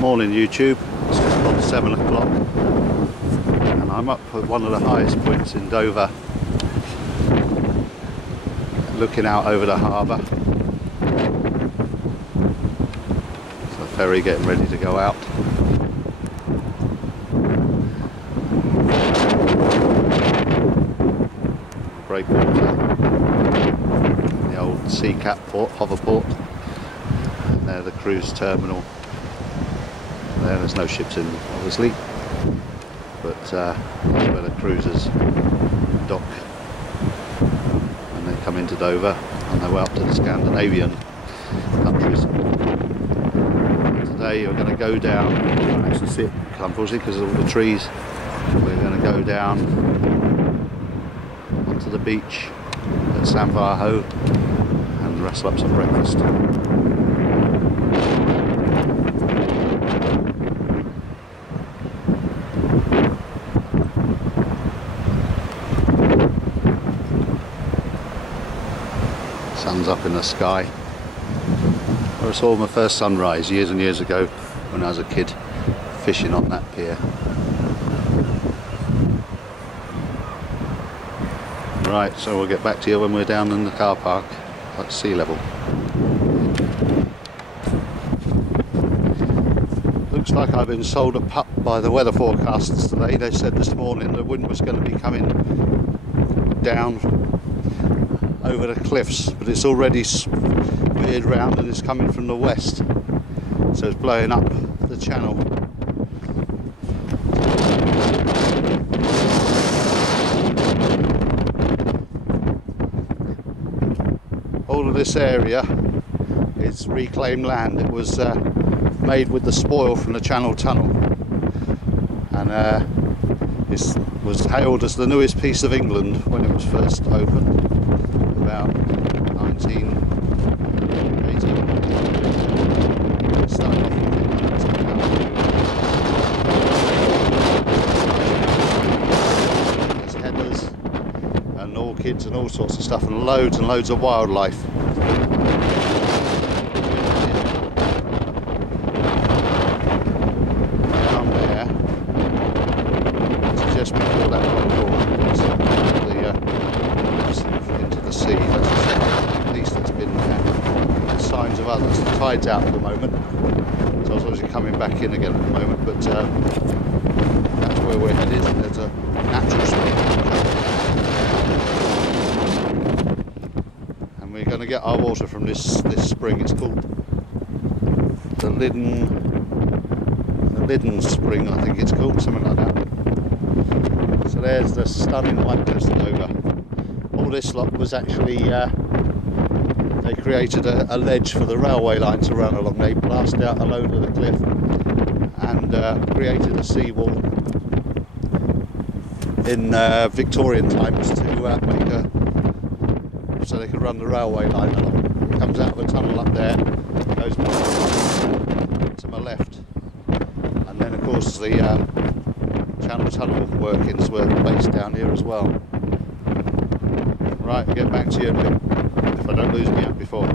Morning YouTube, it's just about 7 o'clock and I'm up at one of the highest points in Dover, looking out over the harbour. So the ferry getting ready to go out. Breakwater, the old sea cap port, hover port, and there the cruise terminal. There's no ships in, obviously, but that's where the cruisers dock and they come into Dover on their way up to the Scandinavian countries. Today you're going to go down, you can't actually sit unfortunately because of all the trees. We're going to go down onto the beach at Samphire Ho and wrestle up some breakfast. Sun's up in the sky. I saw my first sunrise years and years ago when I was a kid fishing on that pier. Right, so we'll get back to you when we're down in the car park at sea level. Looks like I've been sold a pup by the weather forecasters today. They said this morning the wind was going to be coming down over the cliffs, but it's already veered round and it's coming from the west, so it's blowing up the channel. All of this area is reclaimed land. It was made with the spoil from the Channel Tunnel, and it was hailed as the newest piece of England when it was first opened. About 1980. Started off with headers and orchids and all sorts of stuff, and loads of wildlife. Down there, it's just before that corridor, into the sea. At least it's been signs of others. The tide's out at the moment, so I was obviously coming back in again at the moment, but that's where we're headed. There's a natural spring, and we're going to get our water from this spring. It's called the Lidden Spring, I think it's called, something like that. So there's the stunning white cliffs of Dover. All this lot was actually, they created a ledge for the railway line to run along. They blasted out a load of the cliff and created a seawall in Victorian times to make so they could run the railway line along. It comes out of a tunnel up there, goes to my left, and then of course the Channel Tunnel workings were based down here as well. Right, I'll get back to you in a bit, if I don't lose me out before.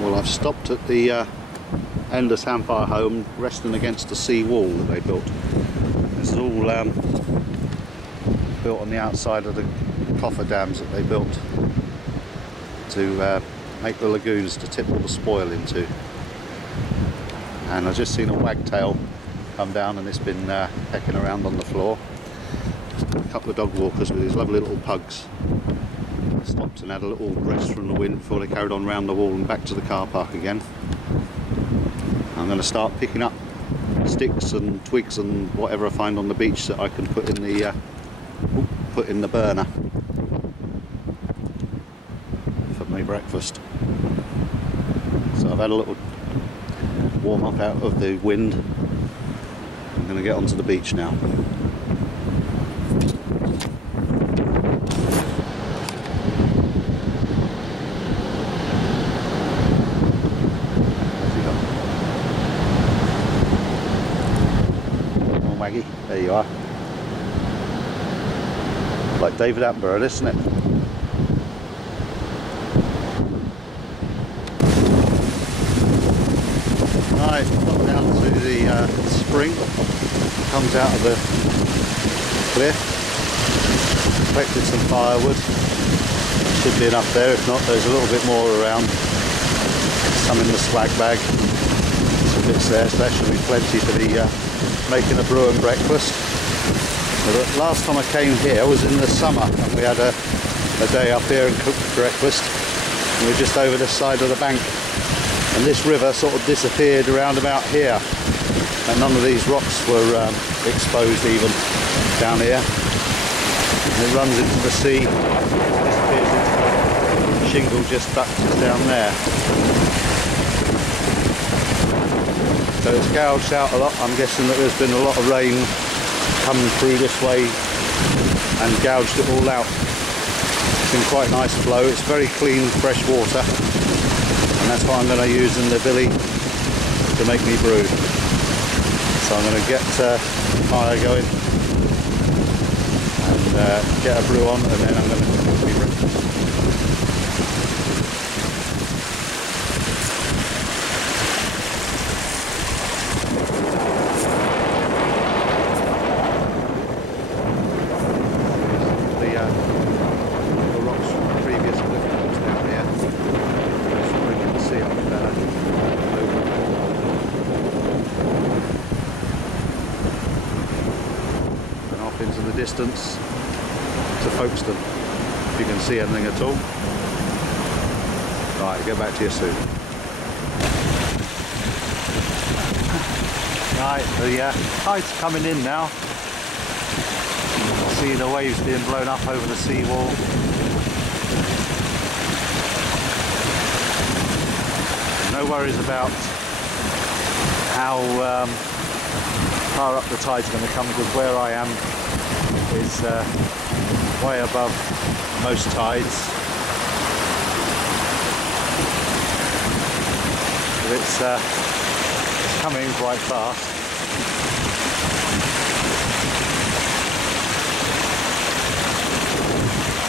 Well, I've stopped at the end of Samphire Ho, resting against the sea wall that they built. This is all built on the outside of the coffer dams that they built to make the lagoons to tip all the spoil into. And I've just seen a wagtail come down and it's been pecking around on the floor. A couple of dog walkers with these lovely little pugs stopped and had a little rest from the wind before they carried on round the wall and back to the car park again. I'm going to start picking up sticks and twigs and whatever I find on the beach that I can put in the burner for my breakfast. So I've had a little warm up out of the wind. I'm going to get onto the beach now. There you are. Like David Attenborough, isn't it? Right, got down to the spring, comes out of the cliff, collected some firewood, should be enough there, if not there's a little bit more around, some in the swag bag, some bits there, so that should be plenty for the making a brew and breakfast. But last time I came here was in the summer and we had a day up here and cooked breakfast, and we're just over the side of the bank. And this river sort of disappeared around about here, and none of these rocks were exposed even down here. And it runs into the sea, disappears into the shingle just down there. So it's gouged out a lot. I'm guessing that there's been a lot of rain coming through this way and gouged it all out. It's been quite nice flow. It's very clean, fresh water. And that's what I'm going to use in the billy to make me brew. So I'm going to get fire going and get a brew on, and then I'm going to make me breakfast. The rocks from the previous cliff walls down here. And off into the distance to Folkestone, if you can see anything at all. Right, get back to you soon. Right, the tide's coming in now. See the waves being blown up over the seawall. No worries about how far up the tide's going to come, because where I am is way above most tides. But it's coming in quite fast.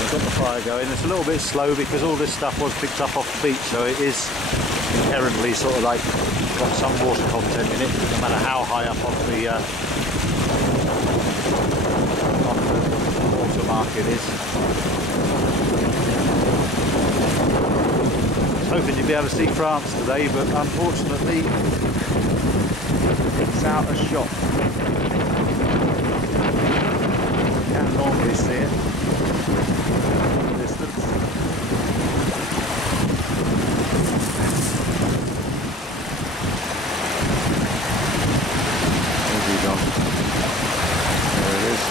I've got the fire going. It's a little bit slow because all this stuff was picked up off the beach, so it is inherently sort of like got some water content in it, no matter how high up on the water mark it is. I was hoping you'd be able to see France today, but unfortunately it's out of shot. You can normally see it in the distance. Where's he gone? There it is.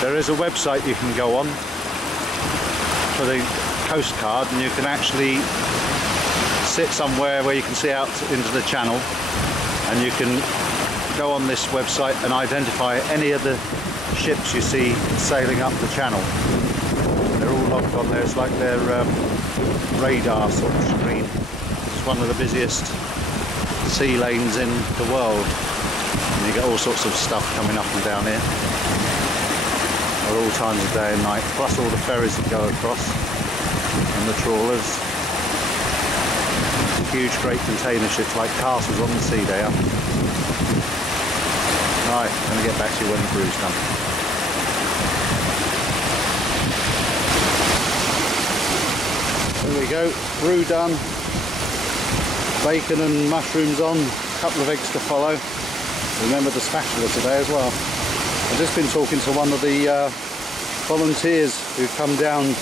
There is a website you can go on for the Coast Guard, and you can actually sit somewhere where you can see out into the channel, and you can go on this website and identify any of the ships you see sailing up the channel. They're all logged on there. It's like their radar sort of screen. It's one of the busiest sea lanes in the world, and you get all sorts of stuff coming up and down here at all times of day and night, plus all the ferries that go across and the trawlers. Huge great container ships like castles on the sea they are. Right, I'm going to get back to you when the brew's done. There we go, brew done. Bacon and mushrooms on, a couple of eggs to follow. Remember the spatula today as well. I've just been talking to one of the volunteers who come down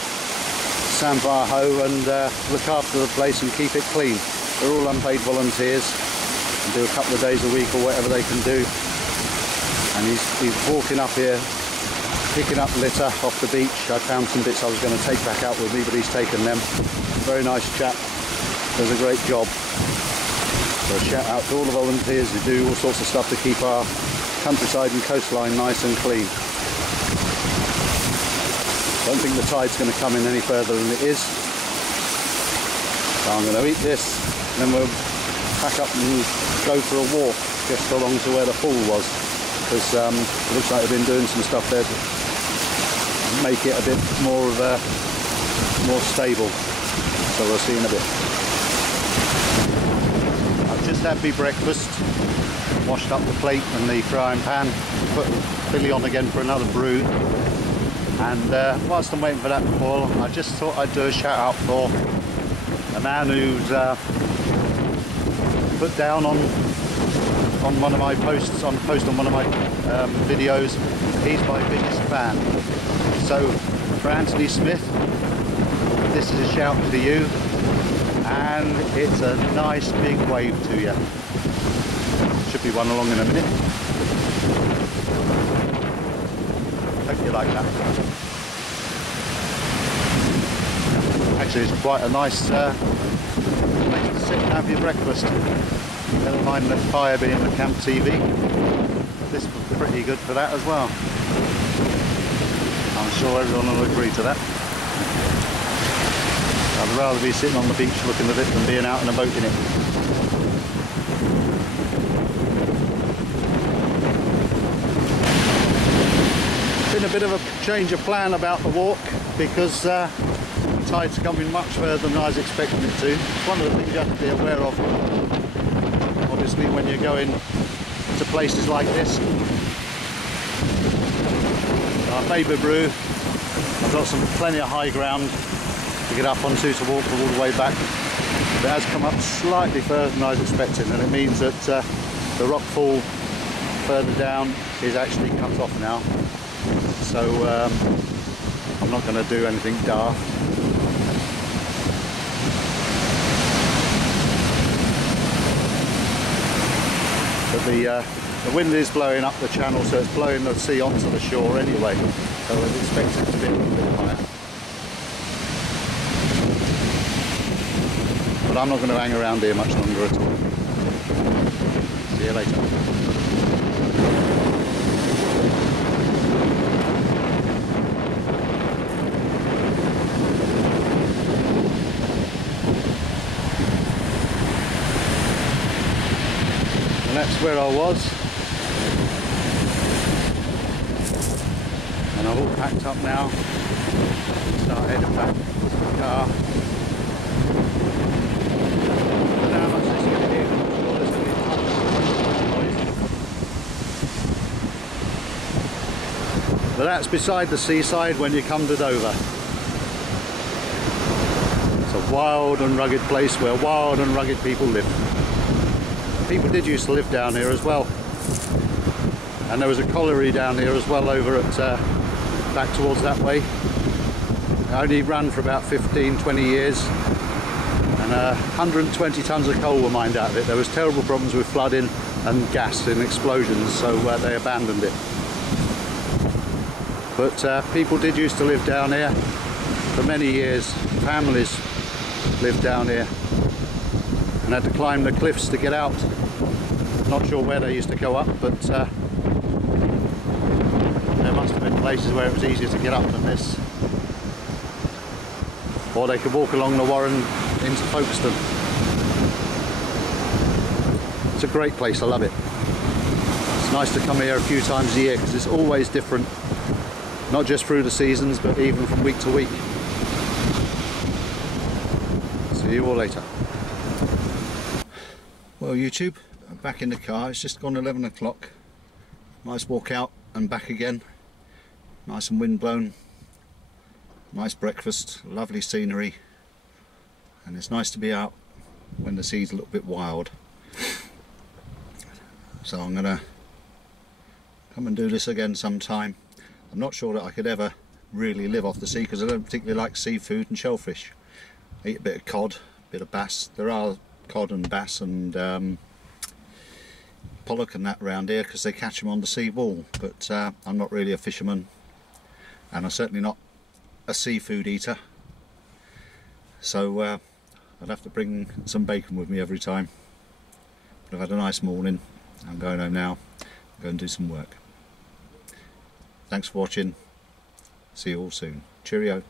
Samphire Ho and look after the place and keep it clean. They're all unpaid volunteers and do a couple of days a week or whatever they can do. And he's walking up here, picking up litter off the beach. I found some bits I was going to take back out with me, but he's taken them. Very nice chap, does a great job. So a shout out to all the volunteers who do all sorts of stuff to keep our countryside and coastline nice and clean. Don't think the tide's going to come in any further than it is. So I'm going to eat this, then we'll pack up and go for a walk just along to where the pool was. because it looks like they've been doing some stuff there to make it a bit more of a more stable. So we'll see in a bit. I've just had my breakfast, washed up the plate and the frying pan, put Billy on again for another brew, and whilst I'm waiting for that to boil, I just thought I'd do a shout out for a man who's put down on one of my posts, on one of my videos. He's my biggest fan. So for Anthony Smith, this is a shout to you, and it's a nice big wave to you. Should be one along in a minute. Hope you like that. Actually, it's quite a nice place to sit and have your breakfast. Never mind the fire being the camp TV. This was pretty good for that as well. I'm sure everyone will agree to that. I'd rather be sitting on the beach looking at it than being out in a boat in it. Been a bit of a change of plan about the walk because the tide's coming much further than I was expecting it to. It's one of the things you have to be aware of, obviously, when you're going to places like this. Our Baby Brew, I've got plenty of high ground to get up onto to walk all the way back. It has come up slightly further than I was expecting, and it means that the rock fall further down is actually cut off now. So I'm not going to do anything daft. But the wind is blowing up the channel, so it's blowing the sea onto the shore anyway. So I'd expect it to be a little bit higher. But I'm not going to hang around here much longer at all. See you later. And that's where I was. And I've all packed up now. Start heading back to the car. But that's beside the seaside when you come to Dover. It's a wild and rugged place where wild and rugged people live. People did used to live down here as well. And there was a colliery down here as well over at back towards that way. It only ran for about 15-20 years. And 120 tonnes of coal were mined out of it. There was terrible problems with flooding and gas and explosions, so they abandoned it. But people did used to live down here for many years. Families lived down here and had to climb the cliffs to get out. Not sure where they used to go up, but there must have been places where it was easier to get up than this. Or they could walk along the Warren into Folkestone. It's a great place, I love it. It's nice to come here a few times a year because it's always different. Not just through the seasons, but even from week to week. See you all later. Well, YouTube, I'm back in the car. It's just gone 11 o'clock. Nice walk out and back again. Nice and wind blown. Nice breakfast, lovely scenery. And it's nice to be out when the sea's a little bit wild. So I'm going to come and do this again sometime. I'm not sure that I could ever really live off the sea because I don't particularly like seafood and shellfish. I eat a bit of cod, a bit of bass. There are cod and bass and pollock and that around here because they catch them on the sea wall, but I'm not really a fisherman and I'm certainly not a seafood eater, so I'd have to bring some bacon with me every time. But I've had a nice morning. I'm going home now, go and do some work. Thanks for watching. See you all soon. Cheerio.